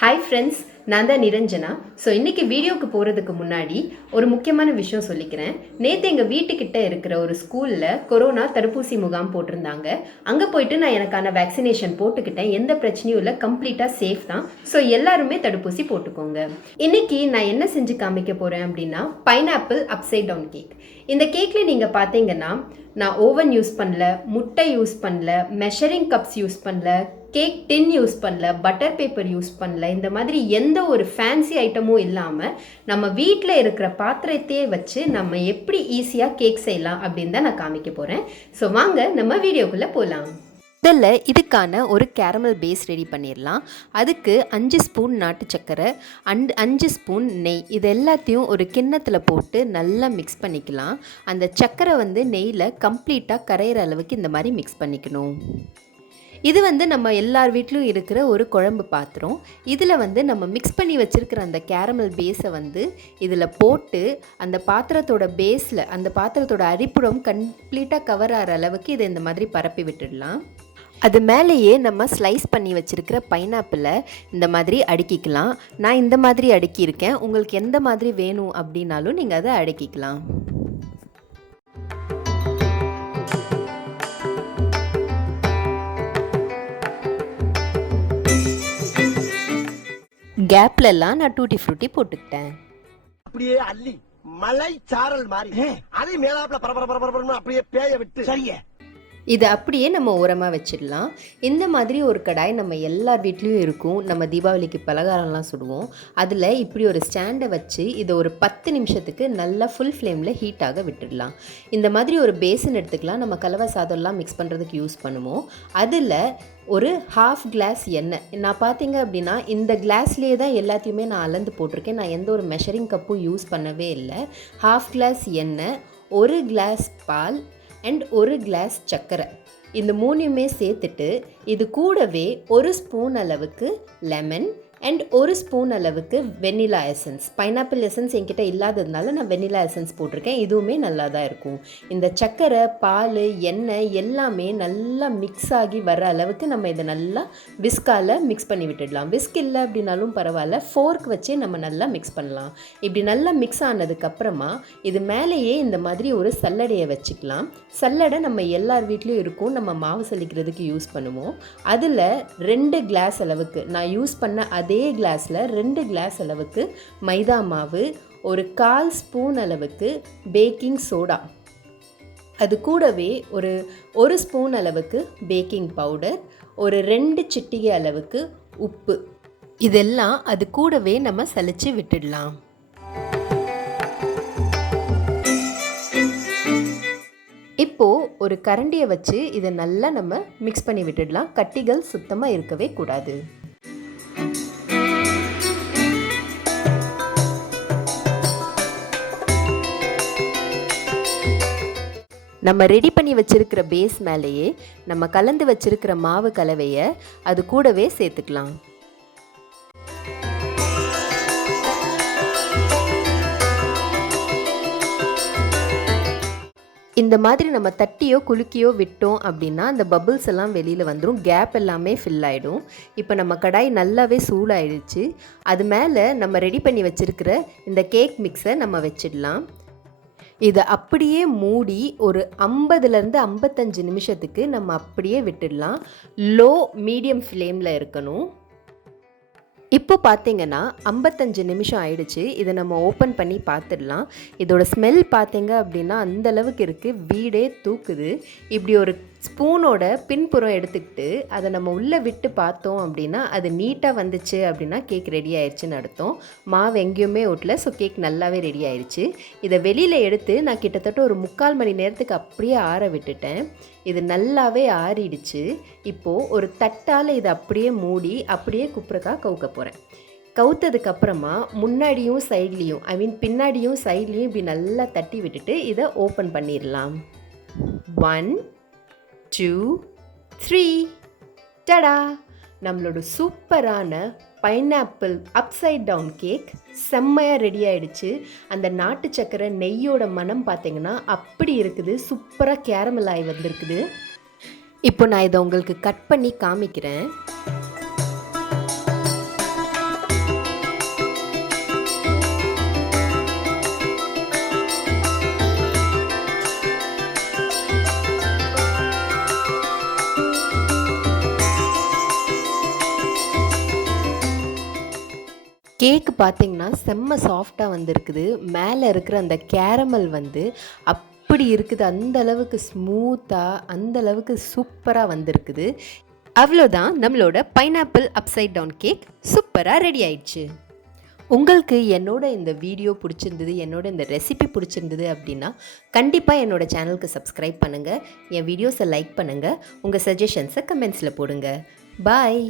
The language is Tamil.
ஹாய் ஃப்ரெண்ட்ஸ், நான் தான் நிரஞ்சனா. ஸோ இன்றைக்கி வீடியோவுக்கு போகிறதுக்கு முன்னாடி ஒரு முக்கியமான விஷயம் சொல்லிக்கிறேன். நேற்று எங்கள் வீட்டுக்கிட்ட இருக்கிற ஒரு ஸ்கூலில் கொரோனா தடுப்பூசி முகாம் போட்டிருந்தாங்க. அங்கே போயிட்டு நான் எனக்கான வேக்சினேஷன் போட்டுக்கிட்டேன். எந்த பிரச்சனையும் இல்லை, கம்ப்ளீட்டாக சேஃப் தான். ஸோ எல்லாருமே தடுப்பூசி போட்டுக்கோங்க. இன்றைக்கி நான் என்ன செஞ்சு காமிக்க போகிறேன் அப்படின்னா பைனாப்பிள் அப்சைட் டவுன் கேக். இந்த கேக்கில் நீங்கள் பார்த்தீங்கன்னா நான் ஓவன் யூஸ் பண்ணல, முட்டை யூஸ் பண்ணல, மெஷரிங் கப்ஸ் யூஸ் பண்ணல, கேக் டின் யூஸ் பண்ணல, பட்டர் பேப்பர் யூஸ் பண்ணல. இந்த மாதிரி எந்த ஒரு ஃபேன்சி ஐட்டமும் இல்லாமல் நம்ம வீட்டில் இருக்கிற பாத்திரத்தையே வச்சு நம்ம எப்படி ஈஸியாக கேக் செய்யலாம் அப்படின்னு தான் நான் காமிக்க போகிறேன். ஸோ வாங்க நம்ம வீடியோக்குள்ளே போகலாம். முதல்ல இதுக்கான ஒரு கேரமல் பேஸ் ரெடி பண்ணிடலாம். அதுக்கு 5 ஸ்பூன் நாட்டு சக்கரை அண்ட் 5 ஸ்பூன் நெய் இது எல்லாத்தையும் ஒரு கிண்ணத்தில் போட்டு நல்லா மிக்ஸ் பண்ணிக்கலாம். அந்த சக்கரை நெய்யில் கம்ப்ளீட்டாக கரையிற அளவுக்கு இந்த மாதிரி மிக்ஸ் பண்ணிக்கணும். இது நம்ம எல்லார் வீட்லையும் இருக்கிற ஒரு குழம்பு பாத்திரம். இதில் நம்ம மிக்ஸ் பண்ணி வச்சுருக்கிற அந்த கேரமல் பேஸை இதில் போட்டு அந்த பாத்திரத்தோட பேஸில் அந்த பாத்திரத்தோட அடிப்புறம் கம்ப்ளீட்டாக கவர் ஆகிற அளவுக்கு இதை இந்த மாதிரி பரப்பி விட்டுடலாம். அது மேலேயே நம்ம ஸ்லைஸ் பண்ணி வச்சுருக்கிற பைனாப்பிளை இந்த மாதிரி அடுக்கிக்கலாம். நான் இந்த மாதிரி அடுக்கியிருக்கேன். உங்களுக்கு எந்த மாதிரி வேணும் அப்படின்னாலும் நீங்கள் அதை அடுக்கிக்கலாம். கேப்லலாம் நான் டூட்டி ஃப்ரூட்டி போட்டுக்கிட்டேன். அப்படியே அள்ளி மலை சாரல் மாதிரி அதே மேலாப்ல பரபரப்பு அப்படியே பேய விட்டு சரியே இதை அப்படியே நம்ம ஓரமாக வச்சிடலாம். இந்த மாதிரி ஒரு கடாய் நம்ம எல்லார் வீட்லேயும் இருக்கும். நம்ம தீபாவளிக்கு பலகாரம்லாம் சுடுவோம். அதில் இப்படி ஒரு ஸ்டாண்டை வச்சு இதை ஒரு 10 நிமிஷத்துக்கு நல்லா ஃபுல் ஃப்ளேமில் ஹீட்டாக விட்டுடலாம். இந்த மாதிரி ஒரு பேசன் எடுத்துக்கலாம். நம்ம கலவை சாதம்லாம் மிக்ஸ் பண்ணுறதுக்கு யூஸ் பண்ணுவோம். அதில் ஒரு 1/2 கிளாஸ் எண்ணெய், நான் பார்த்தீங்க அப்படின்னா இந்த கிளாஸ்லேயே தான் எல்லாத்தையுமே நான் அளந்து போட்டிருக்கேன். நான் எந்த ஒரு மெஷரிங் கப்பும் யூஸ் பண்ணவே இல்லை. 1/2 கிளாஸ் எண்ணெய், 1 கிளாஸ் பால் அண்ட் 1 கிளாஸ் சர்க்கரை, இந்த 3யுமே சேர்த்துட்டு இது கூடவே 1 ஸ்பூன் அளவுக்கு லெமன் அண்ட் 1 ஸ்பூன் அளவுக்கு வெண்ணிலா எசன்ஸ். பைனாப்பிள் எசன்ஸ் என்கிட்ட இல்லாததுனால நான் வெண்ணிலா எசன்ஸ் போட்டிருக்கேன். இதுவுமே நல்லா தான் இருக்கும். இந்த சர்க்கரை, பால், எண்ணெய் எல்லாமே நல்லா மிக்ஸ் ஆகி வர அளவுக்கு நம்ம இதை நல்லா விஸ்கால் மிக்ஸ் பண்ணி விட்டுடலாம். விஸ்க் இல்லை அப்படின்னாலும் பரவாயில்ல, ஃபோர்க் வச்சே நம்ம நல்லா மிக்ஸ் பண்ணலாம். இப்படி நல்லா மிக்ஸ் ஆனதுக்கப்புறமா இது மேலேயே இந்த மாதிரி ஒரு சல்லடையை வச்சுக்கலாம். சல்லடை நம்ம எல்லார் வீட்லேயும் இருக்கும். நம்ம மாவு சலிக்கிறதுக்கு யூஸ் பண்ணுவோம். அதில் 2 கிளாஸ் அளவுக்கு நான் யூஸ் பண்ண அதே கிளாஸில் 2 கிளாஸ் அளவுக்கு மைதா மாவு, ஒரு 1/4 ஸ்பூன் அளவுக்கு பேக்கிங் சோடா, அது கூடவே ஒரு ஸ்பூன் அளவுக்கு பேக்கிங் பவுடர், ஒரு 2 சிட்டிகை அளவுக்கு உப்பு, இதெல்லாம் அது கூடவே நம்ம சலிச்சு விட்டுடலாம். இப்போது ஒரு கரண்டியை வச்சு இதை நல்லா நம்ம மிக்ஸ் பண்ணி விட்டுடலாம். கட்டிகள் சுத்தமாக இருக்கவே கூடாது. நம்ம ரெடி பண்ணி வச்சுருக்கிற பேஸ் மேலேயே நம்ம கலந்து வச்சுருக்கிற மாவு கலவையை அது கூடவே சேர்த்துக்கலாம். இந்த மாதிரி நம்ம தட்டியோ குலுக்கியோ விட்டோம் அப்படின்னா அந்த பபிள்ஸ் எல்லாம் வெளியில் வந்துடும். கேப் எல்லாமே ஃபில் ஆகிடும். இப்போ நம்ம கடாய் நல்லாவே சூடாயிடுச்சு. அது மேலே நம்ம ரெடி பண்ணி வச்சுருக்கிற இந்த கேக் மிக்ஸை நம்ம வச்சிடலாம். இதை அப்படியே மூடி ஒரு 50லேருந்து 55 நிமிஷத்துக்கு நம்ம அப்படியே விட்டுடலாம். லோ மீடியம் ஃப்ளேமில் இருக்கணும். இப்போ பார்த்தீங்கன்னா 55 நிமிஷம் ஆயிடுச்சு. இதை நம்ம ஓப்பன் பண்ணி பார்த்துடலாம். இதோட ஸ்மெல் பார்த்தீங்க அப்படின்னா அந்தளவுக்கு இருக்குது, வீடே தூக்குது. இப்படி ஒரு ஸ்பூனோட பின்புறம் எடுத்துக்கிட்டு அதை நம்ம உள்ளே விட்டு பார்த்தோம் அப்படின்னா அது நீட்டாக வந்துச்சு அப்படின்னா கேக் ரெடி ஆயிடுச்சுன்னு அர்த்தம். மாவு எங்கேயுமே ஒட்டல. ஸோ கேக் நல்லாவே ரெடி ஆயிடுச்சு. இதை வெளியில் எடுத்து நான் கிட்டத்தட்ட ஒரு 3/4 மணி நேரத்துக்கு அப்படியே ஆற விட்டுட்டேன். இது நல்லாவே ஆறிடுச்சு. இப்போது ஒரு தட்டால் இதை அப்படியே மூடி அப்படியே குப்புறக்காக கவுக்க போகிறேன். கவுத்ததுக்கப்புறமா முன்னாடியும் சைட்லேயும் பின்னாடியும் சைட்லேயும் இப்படி நல்லா தட்டி விட்டுட்டு இதை ஓப்பன் பண்ணிடலாம். 1 2 3 டடா! நம்மளோட சூப்பரான பைனாப்பிள் அப்சைட் டவுன் கேக் செம்மையாக ரெடி ஆகிடுச்சு. அந்த நாட்டு சக்கரை நெய்யோட மனம் பார்த்திங்கன்னா அப்படி இருக்குது. சூப்பராக கேரமல் ஆகி வந்திருக்குது. இப்போ நான் இதை உங்களுக்கு கட் பண்ணி காமிக்கிறேன். கேக்கு பார்த்தீங்கன்னா செம்ம சாஃப்டாக வந்திருக்குது. மேலே இருக்கிற அந்த கேரமல் வந்து அப்படி இருக்குது. அந்த அளவுக்கு ஸ்மூத்தாக, அந்த அளவுக்கு சூப்பராக வந்திருக்குது. அவ்வளோதான், நம்மளோட பைனாப்பிள் அப்சைட் டவுன் கேக் சூப்பராக ரெடி ஆயிடுச்சு. உங்களுக்கு என்னோட இந்த வீடியோ பிடிச்சிருந்தது, என்னோட இந்த ரெசிபி பிடிச்சிருந்தது அப்படின்னா கண்டிப்பாக என்னோட சேனலுக்கு சப்ஸ்கிரைப் பண்ணுங்கள், என் வீடியோஸை லைக் பண்ணுங்கள், உங்கள் சஜஷன்ஸை கமெண்ட்ஸில் போடுங்க. பாய்.